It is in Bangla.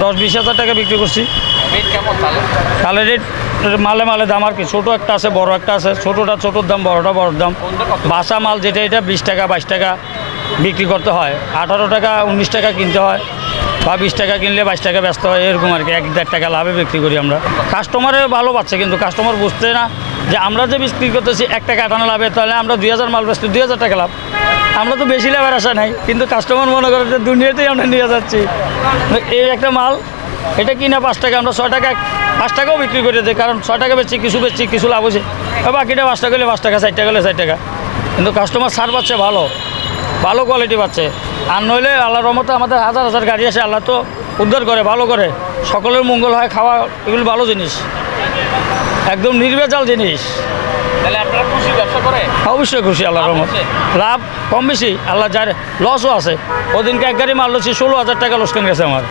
10-20 হাজার টাকা বিক্রি করছি। রেট কেমন তাহলে? তাহলে রেট মালে মালে দাম আর কি, ছোটো একটা আছে বড় একটা আছে, ছোটোটা ছোটোর দাম বড়টা বড়োর দাম। কোনটা কত? বাসা মাল যেটা এটা 20 টাকা 22 টাকা বিক্রি করতে হয়, 18 টাকা 19 টাকা কিনতে হয়, বা 20 টাকা কিনলে 22 টাকা ব্যস্ত হয়, এরকম আর কি। 1-1.5 টাকা লাভে বিক্রি করি আমরা। কাস্টমারে ভালো পাচ্ছে, কিন্তু কাস্টমার বুঝতে না যে আমরা যে বিক্রি করতেছি 1 টাকা 58 লাভে, তাহলে আমরা 2000 মাল বেচতে 2000 টাকা লাভ। আমরা তো বেশি লাভের আশা নাই, কিন্তু কাস্টমার মনে করে যে দুনিয়াতেই আমরা নিয়ে যাচ্ছি। এই একটা মাল এটা কিনা 5 টাকা, আমরা 6 টাকা 5 টাকাও বিক্রি করে দিই, কারণ 6 টাকা বেচছি, কিছু লাভ হয়েছে, বাকিটা 5 টাকা হলে 5 টাকা, 4 টাকা হলে 4 টাকা। কিন্তু কাস্টমার সার পাচ্ছে, ভালো কোয়ালিটি পাচ্ছে। আর নইলে আল্লাহর রহমতে আমাদের হাজার হাজার গাড়ি আসে, আল্লাহ তো উদ্ধার করে, ভালো করে, সকলের মঙ্গল হয়। খাওয়া এগুলো ভালো জিনিস, একদম নির্ভেজাল জিনিস। তাহলে আপনারা খুশি ব্যবসা করে? অবশ্যই খুশি, আল্লাহর রহমত। লাভ কম বেশি আল্লাহ, যার লসও আছে। ওদিনকে এক গাড়ি মাল লছি 16,000 টাকা লোকসান গেছে আমার।